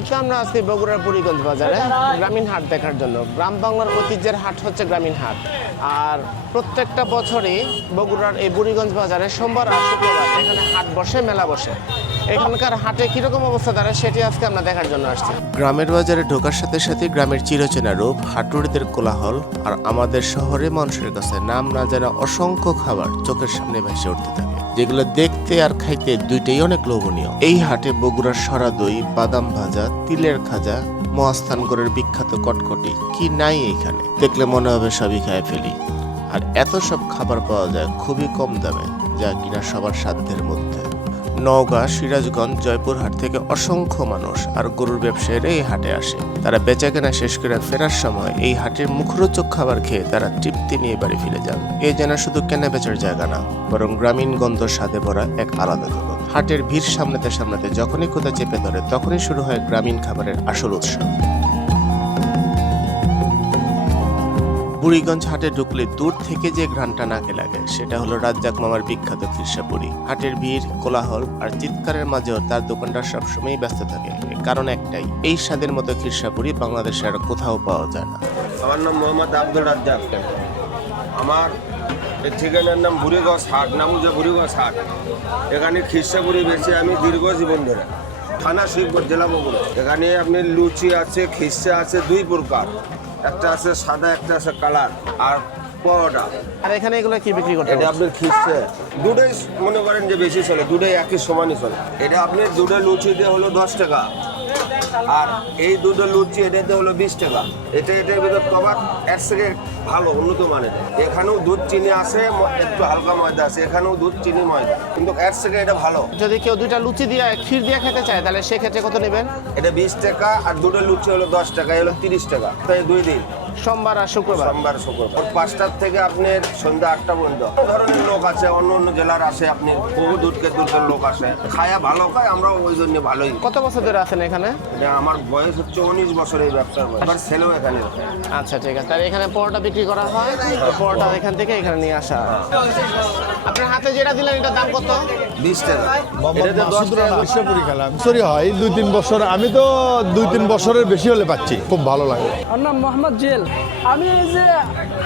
মুহূর্তে আমরা আছি বগুড়ার বুড়িগঞ্জ বাজারে, গ্রামীণ হাট দেখার জন্য। গ্রাম বাংলার ঐতিহ্যের হাট হচ্ছে গ্রামীণ হাট। আর প্রত্যেকটা বছরই বগুড়ার এই বুড়িগঞ্জ বাজারে সোমবার আর শুক্রবার এখানে হাট বসে, মেলা বসে। এখানকার হাটে কীরকম অবস্থা দাঁড়ায় সেটি আজকে আমরা দেখার জন্য আসছি। গ্রামের বাজারে ঢোকার সাথে সাথে গ্রামের চিরচেনা রূপ হাটুড়িদের কোলাহল আর আমাদের শহরে মানুষের কাছে নাম না জানা অসংখ্য খাবার চোখের সামনে ভেসে উঠতে থাকে। যেগুলো দেখতে আর খাইতে দুইটাই অনেক লোভনীয়। এই হাটে বগুড়ার সরা দই বাদাম ভাজা, তিলের খাজা মহাস্থানগড়ের বিখ্যাত কটকটি, কি নাই এখানে? দেখলে মনে হবে সবই খায় ফেলি। আর এত সব খাবার পাওয়া যায় খুবই কম দামে, যা কিনা সবার সাধ্যের মধ্যে। নওগাঁ, সিরাজগঞ্জ, জয়পুরহাট থেকে অসংখ্য মানুষ আর গরুর ব্যবসায়ীরা এই হাটে আসে। তারা বেচাকেনা শেষ করে ফেরার সময় এই হাটের মুখরোচক খাবার খেয়ে তারা তৃপ্তি নিয়ে বাড়ি ফিরে যান। এ যেন শুধু কেনা বেচার জায়গা না, বরং গ্রামীণ গন্ধ স্বাদে ভরা এক আলাদা জগৎ হাটের ভিড় সামলাতে সামলাতে যখনই কোথা চেপে ধরে, তখনই শুরু হয় গ্রামীণ খাবারের আসল উৎসব বুড়িগঞ্জ হাটে ঢুকলে দূর থেকে যে ঘ্রাণটা নাকে লাগে, সেটা হলো রাজ্জাক মামার বিখ্যাত খিরসাপুরি হাটের ভিড়, কোলাহল আর চিৎকারের মাঝেও তার দোকানটা সবসময়ই ব্যস্ত থাকে। কারণ একটাই, এই স্বাদের মতো খিরসাপুরি বাংলাদেশে আর কোথাও পাওয়া যায় না। আমার নাম মোহাম্মদ আব্দুল রাজ্জাক। আমার এই ঠিকানার নাম বুড়িগঞ্জ হাট নামুজা বুড়িগঞ্জ হাট। এখানে খিরসাপুরি বেশি আমি দীর্ঘ জীবন ধরে। থানা শিবপুর, জেলা বগুড়া। এখানে আপনি লুচি আছে, খিরসা আছে, দুই প্রকার। একটা আছে সাদা একটা আছে কালার আর পরোটা। আর এখানে এগুলো কি বিক্রি করতে এটা আপনি খিরসে দুটোই মনে করেন যে বেশি চলে দুটোই একই সমানই চলে। এটা আপনি দুটো লুচি দিয়ে হলো দশ টাকা। আর এই দুধের লুচি এটাতে হলো বিশ টাকা। এটা এটার ভিতর কবার এর থেকে ভালো উন্নত মানের। এখানেও দুধ চিনি আছে একটু হালকা ময়দা আছে। এখানেও দুধ চিনি ময়দা। কিন্তু এর থেকে এটা ভালো। যদি কেউ দুইটা লুচি দিয়ে ক্ষীর দিয়ে খেতে চায় তাহলে সেক্ষেত্রে কত নেবেন? এটা বিশ টাকা আর দুটো লুচি হলো দশ টাকা হলো তিরিশ টাকা। তাই দুই দিন। সোমবার আর শুক্রবার? সোমবার শুক্রবার। পাঁচটার থেকে আপনার সন্ধ্যা আটটা পর্যন্ত। অন্য ধরনের লোক আছে অন্য অন্য জেলার আসে আপনি বহু দূরকে দূরকের লোক আসে। খায়া ভালো খায় আমরাও ওই জন্য ভালোই। কত বছর ধরে আছেন এখানে? এটা আমার বয়স হচ্ছে উনিশ বছর এই ব্যবসার বয়স। আমার ছেলেও এখানে আচ্ছা ঠিক আছে। তাহলে এখানে পরোটা বিক্রি করা হয়? পরোটা এখান থেকে এখানে নিয়ে আসা হয়। আপনার হাতে যেটা দিলেন এটার দাম কত? বিশ টাকা। মোহাম্মদ এটাতে দশ টাকা। বিশ্বপুরি খেলাম সরি হয় দুই তিন বছর। আমি তো দুই তিন বছরের বেশি হলে পাচ্ছি। খুব ভালো লাগে। আমার নাম মোহাম্মদ জুয়েল আমি এই যে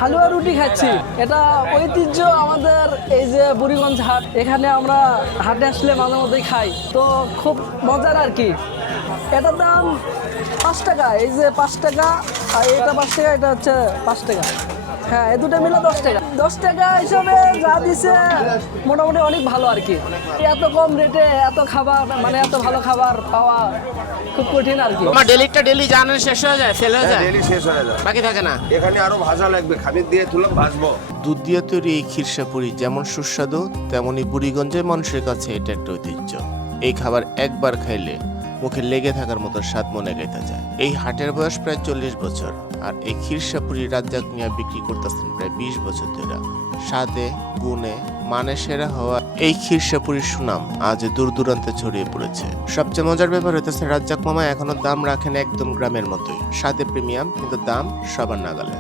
হালুয়া রুটি খাচ্ছি, এটা ঐতিহ্য আমাদের এই যে বুড়িগঞ্জ হাট। এখানে আমরা হাটে আসলে মাঝে মধ্যেই খাই। তো খুব মজার আর কি। এটার দাম পাঁচ টাকা, এই যে পাঁচ টাকা, আর এটা পাঁচ টাকা, এটা হচ্ছে পাঁচ টাকা। হ্যাঁ এই দুটো মিলে দশ টাকা। দশ টাকা হিসাবে যা দিছে মোটামুটি অনেক ভালো আর কি। এত কম রেটে এত খাবার মানে এত ভালো খাবার পাওয়া খুব কঠিন আর কি। আমার ডেলিটা ডেলি জানেন শেষ হয়ে যায় সেল হয়ে যায়? ডেলি শেষ হয়ে যায়। বাকি থাকে না? এখানে আরও ভাজা লাগবে খাবির দিয়ে তুলে ভাজবো। দুধ দিয়ে তৈরি এই ক্ষীরসাপুরি যেমন সুস্বাদু তেমনই বুড়িগঞ্জের মানুষের কাছে এটা একটা ঐতিহ্য। এই খাবার একবার খাইলে মুখে লেগে থাকার মতো স্বাদ মনে গাইতে যায় এই হাটের বয়স প্রায় চল্লিশ বছর, আর এই খিরসাপুরি রাজ্জাক নিয়ে বিক্রি করতেছেন প্রায় বিশ বছর ধরে। স্বাদে, গুণে মানে সেরা হওয়া এই ক্ষীরসাপুরির সুনাম আজ দূর দূরান্তে ছড়িয়ে পড়েছে। সবচেয়ে মজার ব্যাপার হইতেছে, রাজ্জাক মামা এখনও দাম রাখেন একদম গ্রামের মতোই। স্বাদে প্রিমিয়াম, কিন্তু দাম সবার নাগালে।